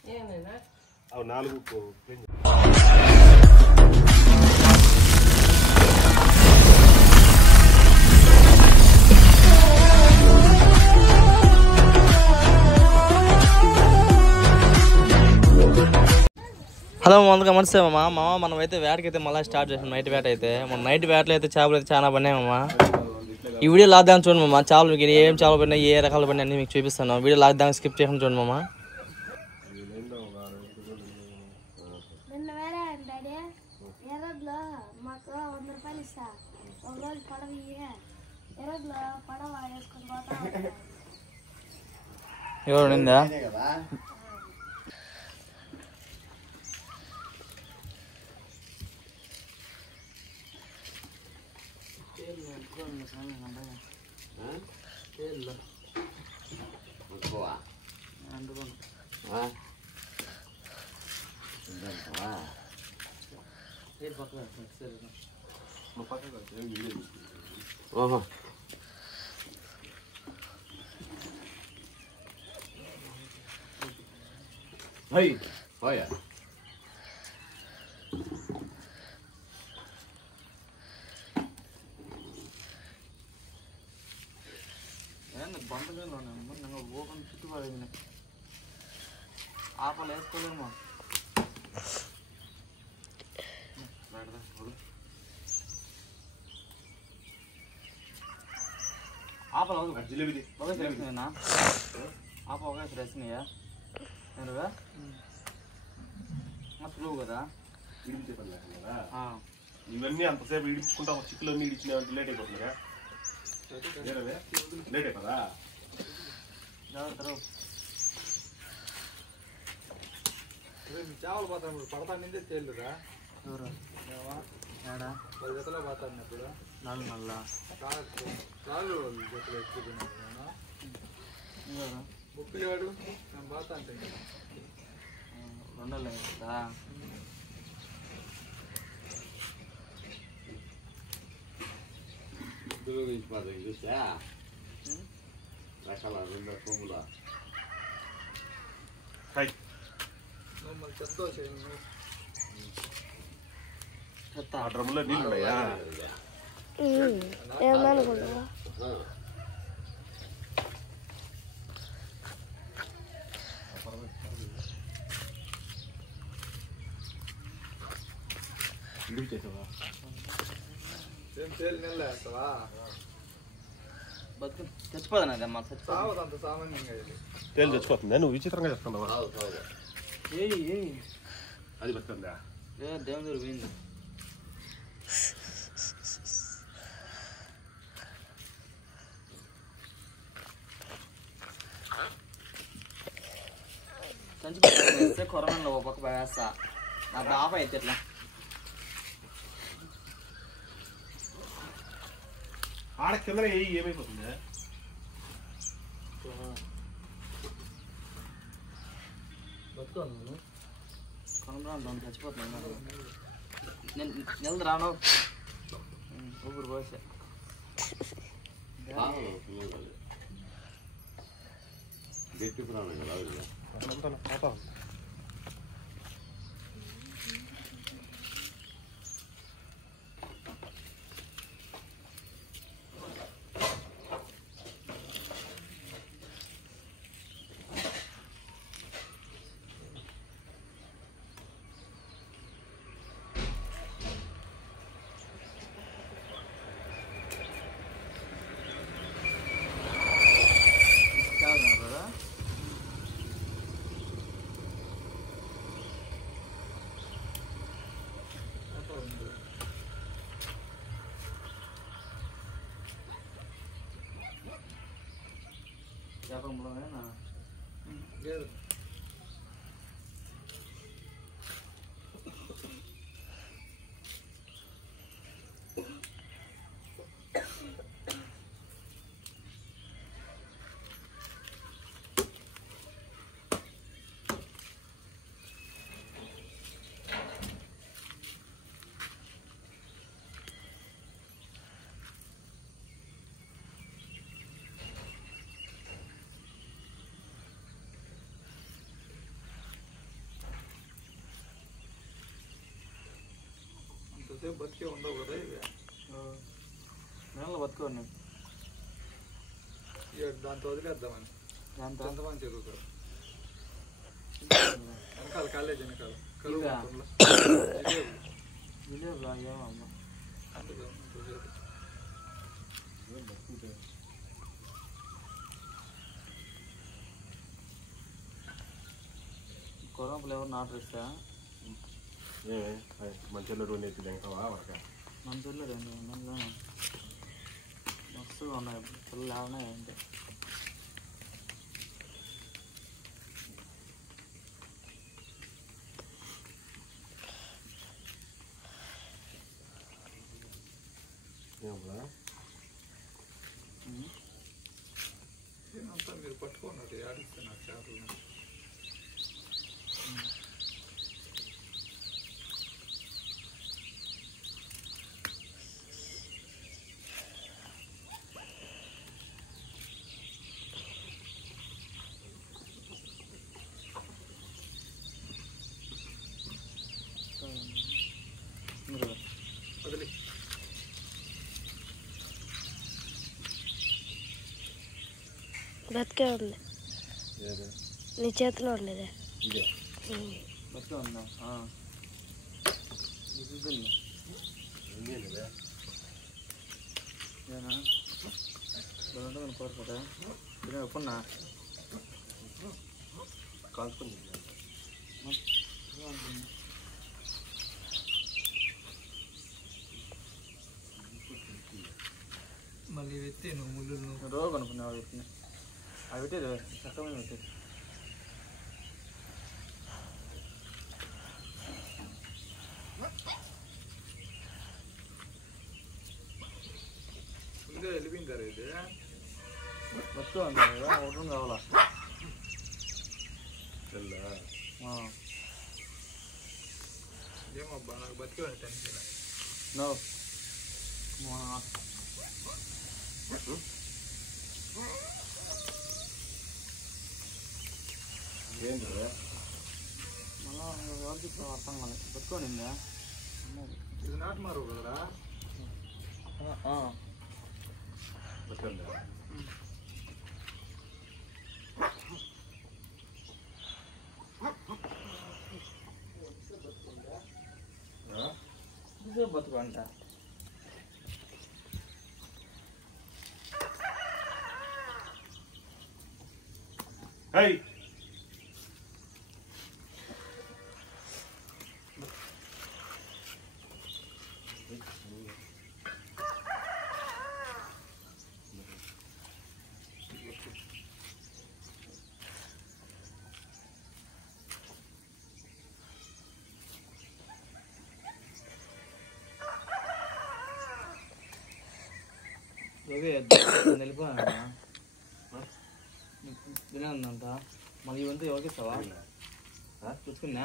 అవి 4 హలో ముందుగా నమస్తే మామ మనమైతే వేటకైతే మళ్ళీ స్టార్ట్ చేసాం నైట్ వేట అయితే మన నైట్ వేటలో అయితే చేపలు అయితే చాలా పడినాయమ్మా ఈ వీడియో లాక్డౌన్ చూడండి మామ చేపలు మీకు ఏం చేపలు పడినాయి ఏ రకాలు పడినాయి అన్ని మీకు చూపిస్తాను వీడియో లాక్డౌన్ స్కిప్ చేయకుండా చూడండి మామ ఎవరు నిందా Hey, olha. ఆపలు వేసుకోలేమో ఆపలు ఒకేనా ఆప ఒకేసి రసినయా నువ్వే సులువు కదా ఇవన్నీ అంతసేపు ఇడుచుకుంటా చిక్కులు అన్నీ ఇడిచినాయంటే లేట్ అయిపోతుందిగా లేట్ అయిపోదా చేపలు పోతాను ఇప్పుడు పడతా నిందే తేలుదా ఎవరు 10 జతలో పోతాను ఇప్పుడు నల్ల చాలు జతలు ఎక్కుతున్నాను ముక్కులేడు నేను పోతా అంటే 2 కదా చూసా రకాల 2 కొమ్ముల ఆ డ్రమ్లో నీళ్ళు ఉన్నాయా వేస్తావా చచ్చిపోదా అమ్మా సావదంత సామాన్యంగా తేలు చచ్చిపోతుందా నువ్వు విచిత్రంగా చెప్తున్నావా అది బతుందా దేవుని దగ్గర పోయింది చచ్చిపోతే కొరమలో ఒక పక్క వేస్తా నా బాబా అయితే ఎట్లా ఆడ కింద ఏమైపోతుందా బతుకోను కొనరాను చచ్చిపోతున్నాను నేను నెలది రాను ఊపిరి పోసా చేపల ముళ్ళనా లేదు కొద్దిసేపు బతికే ఉండవు కదా ఇవి నెలలో బతుకోండి దాంతో వదిలేద్దామని దాంతో ఎంతమంది చదువుతారు వెనకాల కాలేజ్ వెనకాల విలేజ్లో ఏమమ్మా కొరంపులు ఎవరు నాటరిస్తా మంచిలో 2 ఎత్తులు ఎంకవా వరక మంచిలో 2 నెలలు మస్తుగా ఉన్నాయి పిల్లలు ఏమన్నా అంటే మీరు పట్టుకున్నారు ఆడిస్తున్నారు చేపలు వదిలి బతికే ఉంది నీ చేతిలో ఉండేది బతికే ఉందా కోరుకోదా ఎప్పుడున్నా కాల్చుకుంది మళ్ళీ ఎత్తి నువ్వు ముళ్ళు రోజు అనుకున్నావు పెట్టిన అవి పెట్టేది చక్కమైన పెట్టేది ముందే వెళ్ళిపోయిందారా ఇది బతుకు ఉంది ఒకటి కావాలా ఏమబ్బా నాకు బతికే ఉంది టెన్షన్ నో అర్థం కాలేదు బతుకోనిందా ఇది నాటు మారు కదరా బతుకంట Hey! వెళ్ళిపోయాను తినేందంట మళ్ళీ ఇవంతా ఎవరికి ఇస్తావా తెచ్చుకున్నా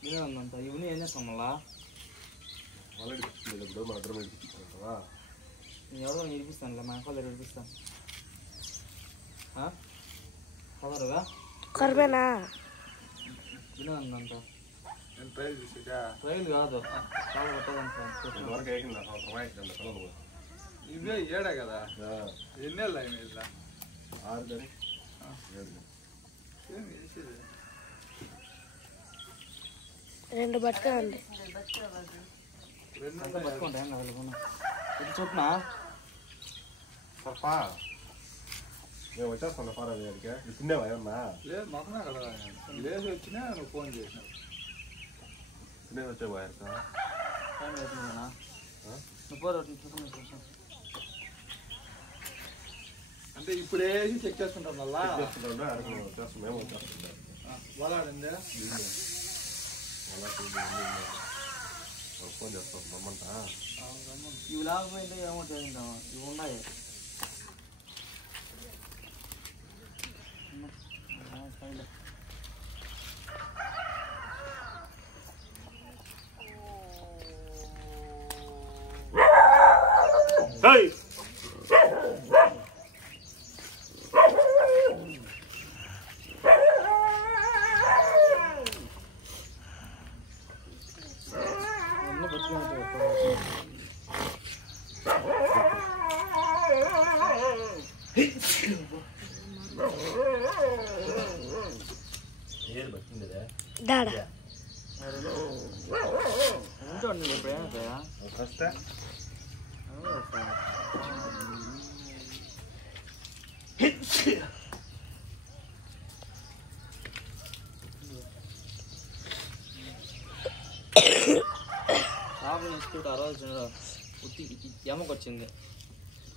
తినేందంట ఇవన్నీ ఏం చేస్తాం మళ్ళా ఎవరో నేర్పిస్తానులే మా అక్క నేర్పిస్తాను కదరుగా కర్మేనా తినేందంట ట్రైల్ చూసిగా ట్రైల్ కాదు చాలా కొట్టదంట ఇవే ఏడా కదా ఎన్నేళ్ళు అయినా ఇట్లా 6 కానీ 7 2 బట్టే ఉంది పట్టుకుంటా ఏం కాదు ఇది చొప్పున సర్పా నేను వచ్చేస్తాను పారా దగ్గరికి తిన్నావా ఏమన్నా లేదు మొక్కనా కదా లేచి వచ్చినా నువ్వు ఫోన్ చేసినావు తినేది వచ్చే బాయర్క టైం అవుతుందా నువ్వు పోరు అంటే ఇప్పుడే చెక్ చేసుకుంటాం మళ్ళా మేము వచ్చేస్తుంటాం వాళ్ళాడిందే ఫోన్ చేస్తాం రమ్మంటా ఇవి లేకపోయింటే ఏమో చేద్దాం ఇవి ఉన్నాయి Hey! దాడ ఉంటాడు నువ్వు ఇప్పుడు ఏమవుతాయా వస్తే షాపులు ఇన్స్టిట్యూట్ ఆ రోజు ఉత్తి ఎమ్మకొచ్చింది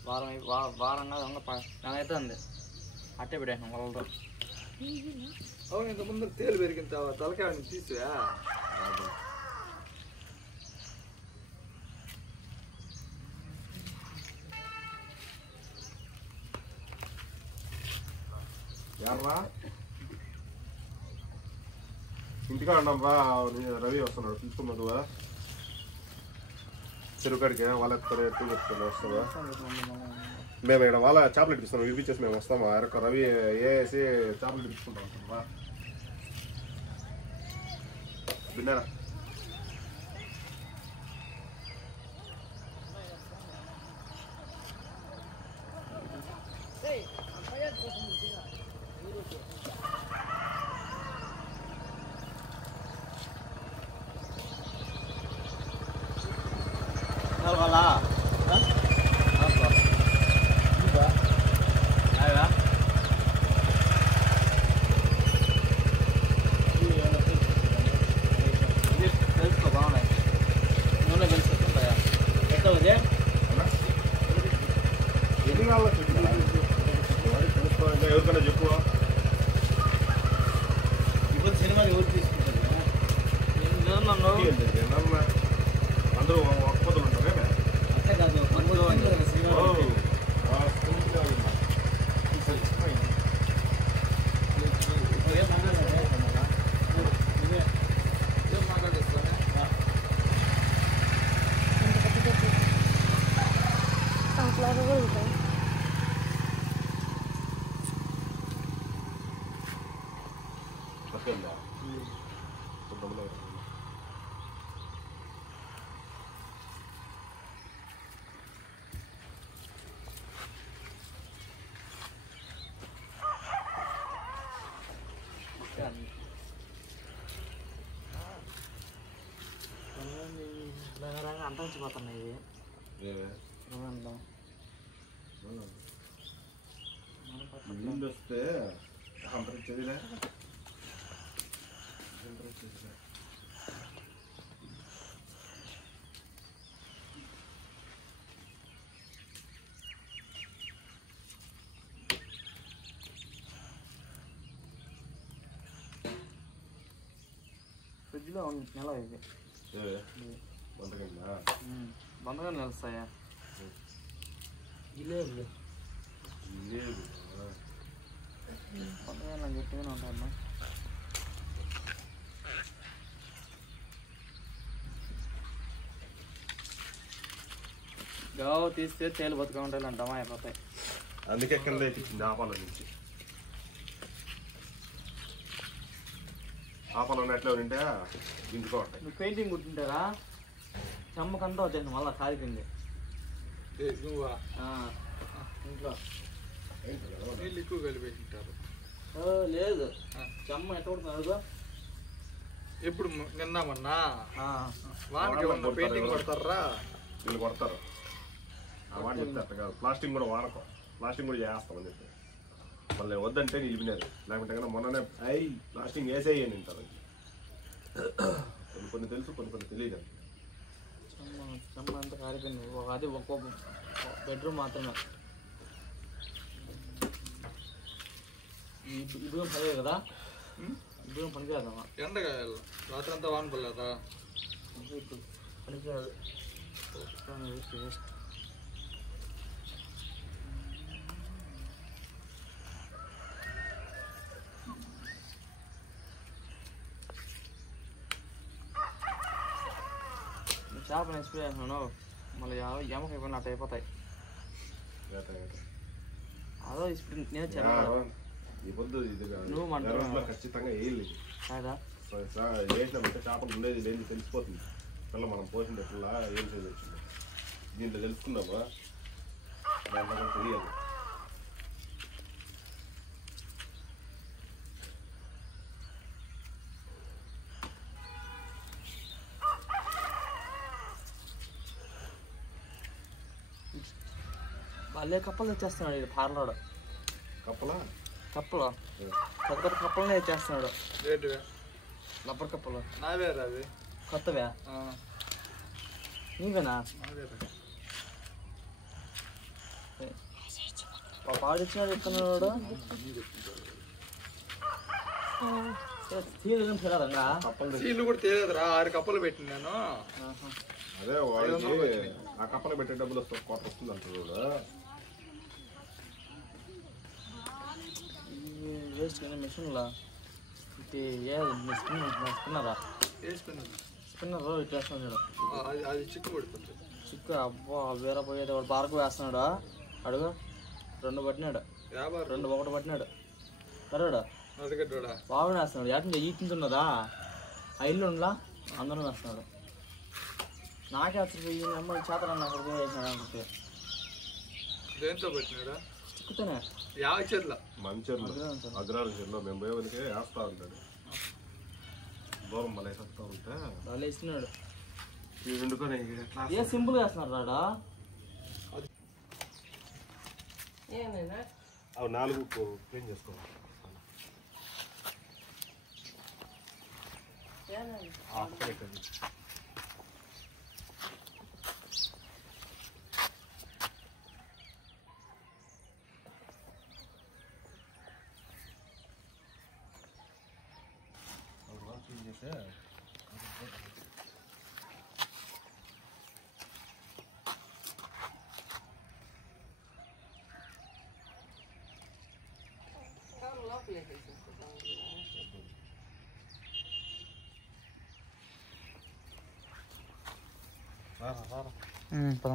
వారంగా నాకైతే ఉంది అట్టే పెట్టాను వాళ్ళతో. అవును ఇంత ముందు తేలు పెరిగిన తలకాయ తీసివా ఎర్రా ఇంటికా అన్నమ్మా రవి వస్తున్నాడు తీసుకున్నాడు చెరువు కాడికి వాళ్ళ ఎత్తు చెప్తాను వస్తావా మేము ఇక్కడ వాళ్ళ చేపలు ఇప్పిస్తాం ఇప్పించేసి మేము వస్తామా రవి వేసి చేపలు ఇప్పించుకుంటాం వస్తామా విన్నారా ఎన్ని కావాలో చెప్పు ఎవరికైనా చెప్పు ఇప్పుడు సినిమా ఎవరు తీసుకుంటారు అందరూ ఒక్కపొద్దులు ఉంటారు అంతే కాదు సినిమా అట్లా కూడా ఉంటాయి. అంతరించిపోతున్నాయి ఇవి నీళ్ళు వస్తే అంతరించేదిలే ఫ్రిడ్జ్లో నెల ఇది బందగా నిలుస్తాయా లేదు బందగా నాకు గట్టిగానే ఉంటాయమ్మా గావ తీస్తే తేలు బతుగా ఉంటాయి అంటామా అయిపోతాయి అందుకే కింద ఎక్కించింది ఆపాల నుంచి ఆపాలన్న ఎట్లా ఉంటే ఇంటికో ఉంటాయి నువ్వు పెయింటింగ్ కుట్టింటారా చెమ్మకంతా వచ్చేసింది మళ్ళీ కాలిపోయింది నువ్వా ఇంట్లో నీళ్ళు ఎక్కువ కలిపేసింటారు లేదు చెమ్మ ఎట్లా కొడుతున్నారు ఎప్పుడు నిన్న మొన్న వానికి ఏమన్నా పెయింటింగ్ కొడతారా వీళ్ళు కొడతారు ఆ వాటి చెప్తే అట్లా కాదు ప్లాస్టింగ్ కూడా వాడకం ప్లాస్టింగ్ కూడా చేస్తామని చెప్పి మళ్ళీ వద్దంటే నిలిపినారు లేకుంటే కన్నా మొన్ననే ప్లాస్టింగ్ వేసేయని తింటారు కొన్ని తెలుసు కొన్ని తెలియదు చెమ్మ అంతా కాలిపోయింది అది ఒక్కొక్క బెడ్రూమ్ మాత్రమే ఇప్పుడు పనిచేయదు కదా ఇప్పుడు పనిచేద్దామా ఎండగా రాత్రి అంతా వాన పడలేదా ఇప్పుడు పనిచేయదు చేపలు ఎక్స్ప్రే చేస్తున్నాను మళ్ళీ ఎమక అయిపోయినా అట్ట అయిపోతాయి అదో ఇప్పుడు నేను చెప్పాను ఈ పొద్దు ఇది నువ్వు మంటలో ఖచ్చితంగా వేయాలి కాదా వేసినప్పుడు చేపలు ఉండేది లేని తెలిసిపోతుంది పిల్ల మనం పోసిన పిల్ల ఏం చేయవచ్చు దీంట్లో తెలుసుకుందామా దాంట్లో కూడా తెలియాలి వాళ్ళే కప్పలు తెచ్చేస్తున్నాడు ఇది పార్లోడు. కప్పలా కప్పలు పెద్ద పెద్ద కప్పలనే తెచ్చేస్తున్నాడు. రేటువే రబ్బర్ కప్పలు నావేరా అవి కొత్తవే. నీవేనా? పాడు ఇచ్చినాడు ఇస్తున్నాడు. సీలు కూడా తెలియదురా 6 కప్పలు పెట్టిన నేను. అదే వాళ్ళకి ఆ కప్పలు పెట్టే డబ్బులు కొత్త వస్తుంది అంటారు. వేస్ట్ మిషన్లో స్పిన్నరా స్పిన్నర్ ఇట్లా వేస్తున్నాడు. అది చిక్కు పడుతుంది. చిక్కు అబ్బా వేరే పోయేది వాడు పార్కు వేస్తున్నాడు. అడుగు 2 పట్టినాడు. 2 1 పట్టినాడు. సరేడా బాగా వేస్తున్నాడు. ఏటంటే ఈతుంటున్నదా ఆ ఇల్లు ఉండలా అందరూ వేస్తున్నాడు. నాకే అసలు ఈ నెంబర్ చేతలన్న అక్కడ వేసినాడు అనుకుంటే. దేంతో పెట్టినాడా? చిక్కుతోనే మంచి అగ్రహారం చెరులో మేము పోయేవాళ్ళకే వేస్తా ఉంటాడు. దూరం మళ్ళీ వేసేస్తా ఉంటే వాళ్ళు వేస్తున్నాడు. ఇవి వండుకొని ఏ సింపుల్ వేస్తున్నారు రాడా. అవి 4 క్లీన్ చేసుకోవాలి. పద